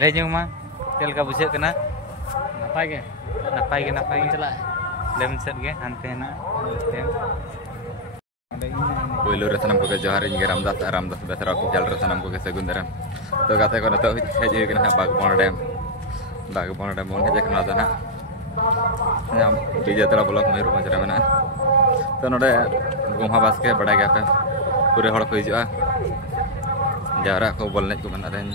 ले जो मा चल का बुझे कना नपाय के चला लेम सेट गे हानते ना पहिलो रे सनम को के जोहार इन रामदास बेसरा को चल रे सनम को के सगुन दरम तो गाते को नतो हेज हुई कना बागबोन डैम बोन हेज कना दना नाम बीजे तला ब्लॉक मयूरभंज रे मना तो नोडे गोमा बास के बड़ा गया पे पूरे हड़ को हिजुआ जावरा को बोल ने को मना देन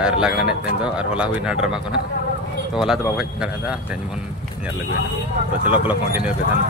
और लगना ने तेन दो और होला हुई ना ड्रामा को ना तो होला तो बाबा दादा तेन मन नेल लगुना तो चलो ब्लॉक कंटिन्यू करन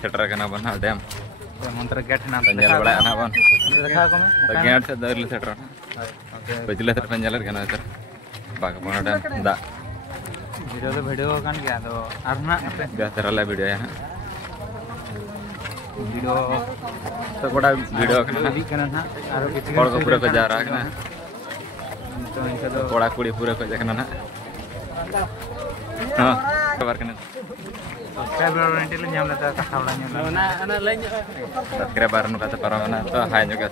सेटर करना बना डैम मंत्र गेट ना पंजल बड़ा ना बन देखा को में तो गेट से दरले सेटर पछले सेटर पंजल करना सर बाग बना डैम दा वीडियो कान गया तो आरना पे बेहतरला वीडियो है वीडियो तो बड़ा वीडियो करना ना और किसी को पूरा को जा रहा है ना तो इनका तो बड़ा कुड़ी पूरा को देखना ना हां खबर करना सब्सक्राइबर रेंटल ᱧᱟᱢ ᱞᱮᱫᱟ ᱛᱟᱦᱟᱣᱲᱟ ᱧᱟᱢ ᱚᱱᱟ ᱞᱟᱹᱭ सब्सक्राइबर नु कते परवाना तो हाय ᱧᱚᱜ ᱜᱮ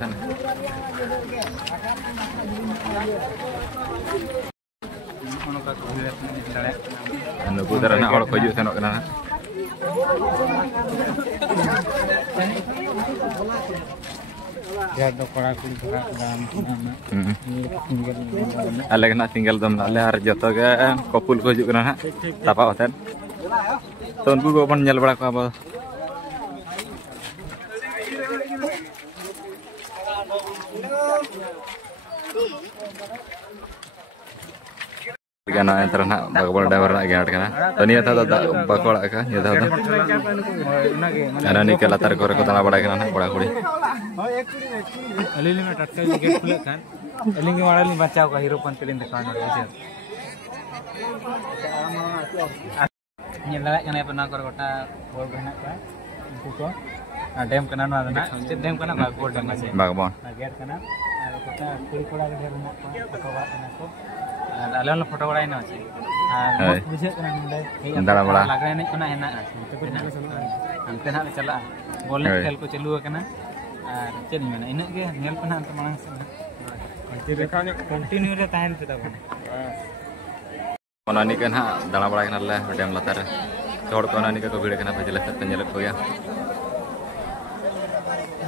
ᱚᱱᱠᱟ ᱠᱚ ᱦᱩᱭᱩᱜ ᱫᱟᱲᱮᱭᱟᱜ ᱠᱟᱱᱟ ᱱᱩᱠᱩ ᱫᱟᱨᱟᱱᱟ ᱦᱚᱲ ᱠᱚ ᱦᱤᱡᱩᱜ ᱥᱮᱱᱚᱜ ᱠᱟᱱᱟ या तो कोड़ा कुड़ी भरा दाम अले ना सिंगल दम अले और जतो के कपुल को हिजुग कना तापा होतन तो उनको को बन नेल बड़ा को अब गाना तरना बागबल ड्राइवर ना गेट कना तो निया था बाकोड़ा का निया था अना नि के लातार को दाना बड़ा कना बड़ा कुड़ी अलीली में टटका गेट खुले खान अलिंग वाली बचाव का हीरो पंत लिन दिखाने बुझे ᱧᱮᱞ ᱫᱟᱲᱮᱭᱟᱜ ᱠᱟᱱᱟ ᱯᱮ ᱱᱚᱣᱟ ᱠᱚᱨᱮ ᱜᱚᱴᱟ ᱵᱚᱲ ᱵᱮᱱᱟᱜ ᱠᱟᱱᱟ ᱩᱱᱠᱩ ᱠᱚ ᱰᱮᱢ ᱠᱟᱱᱟ ᱱᱚᱣᱟ ᱫᱚ ᱱᱟᱜ ᱪᱮᱫ ᱰᱮᱢ ᱠᱟᱱᱟ ᱵᱟᱜᱵᱚᱲ ᱰᱮᱢ ᱟᱪᱪᱷᱟ बागबन ᱜᱮᱴ ᱠᱟᱱᱟ ᱟᱨ ᱜᱚᱴᱟ ᱠᱩᱲᱤ ᱠᱚᱲᱟ ᱜᱮ ᱰᱷᱮᱨ ᱢᱮᱱᱟᱜ ᱠᱚᱣᱟ ᱯᱷᱳᱴᱳ ᱵᱟᱲᱟᱜ ᱠᱟᱱᱟ ᱠᱚ ᱟᱨ ᱟᱞᱮ ᱦᱚᱸ ᱯᱷᱳᱴᱳ ᱵᱟᱲᱟᱭᱱᱟ ᱟᱪᱪᱷᱟ ᱟᱨ ᱢᱚᱡᱽ ᱵᱩᱡᱷᱟᱹᱜ ᱠᱟᱱᱟ ᱱᱚᱰᱮ ᱫᱟᱬᱟ ᱵᱟᱲᱟ ᱞᱟᱜᱽᱲᱮ ᱮᱱᱮᱡ ᱠᱚ ᱦᱮᱱᱟᱜᱼᱟ ᱦᱟᱱᱛᱮ ᱱᱟᱜ ᱞᱮ ᱪᱟᱞᱟᱜᱼᱟ ᱵᱚᱞ ᱮᱱᱮᱡ ᱠᱷᱮᱞ ᱠᱚ ᱪᱟᱹᱞᱩ ᱟᱠᱟᱱᱟ ᱟᱨ ᱪᱮᱫ ᱤᱧ ᱢᱮᱱᱟ ᱤᱱᱟᱹᱜ ᱜᱮ ᱧᱮᱞ ᱯᱮ ᱱᱟᱜ ᱢᱟᱲᱟᱝ ᱥᱮᱫ कंटिन्यू रे ताहन पे तब कोनानी के ना दाना बड़ा कना ले डैम लतार छोड़ कोनानी के को भिड़ कना पजले से पंजल को गया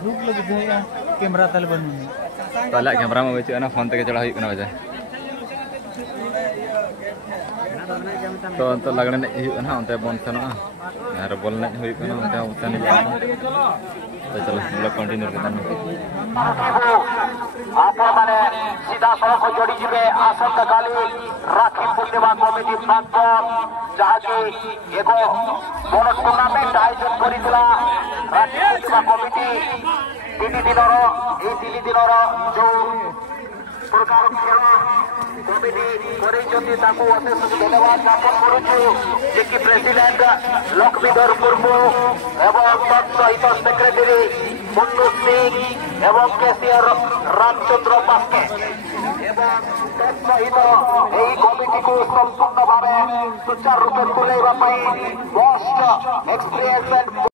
रुक लग जाएगा कैमरा तल बन ताला कैमरा में बेचे ना फोन ते के चढ़ा हुई कना वजह तो लगने ने हुई कना उनते बोन सनो यार बोलने हुई कना उनते उतने तो चलो ब्लॉग कंटिन्यू करते हैं आप माने सीधा सड़क जोड़ी जिबे आसंता काली राखी पूर्णिमा कमिटी प्रांगण जहाँ की एगो बड़ टूर्नामेंट आयोजन करितला राखी पूर्णिमा कमिटी 3 दिनर जो प्रकार खेल कमिटी करिसथि ताकू अशेष धन्यवाद ज्ञापन करूछु जे कि प्रेसिडेंट लक्ष्मीधर मुर्मू एवं सहित सेक्रेटरी मुन्नू सिंह एवं केसीआर रामचंद्र पास्के एवं सहित यही कमिटी को संपूर्ण भाव सुचारू रूपे तुलेवा मोस्ट एक्सपीरियंस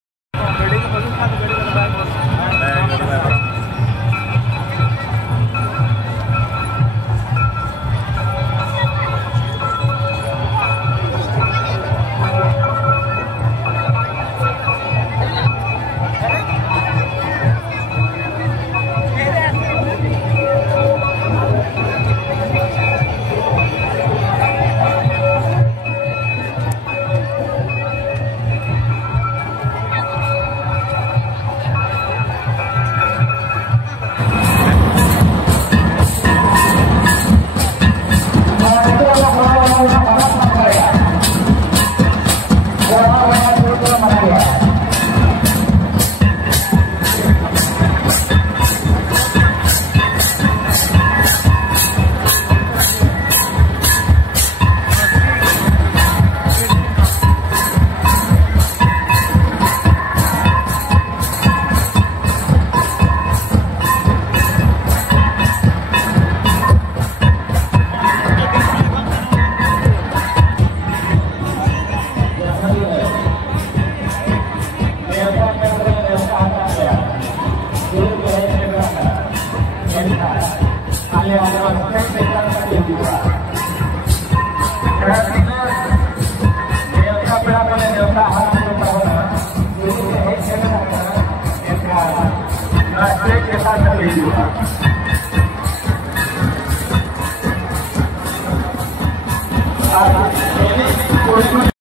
Terima kasih.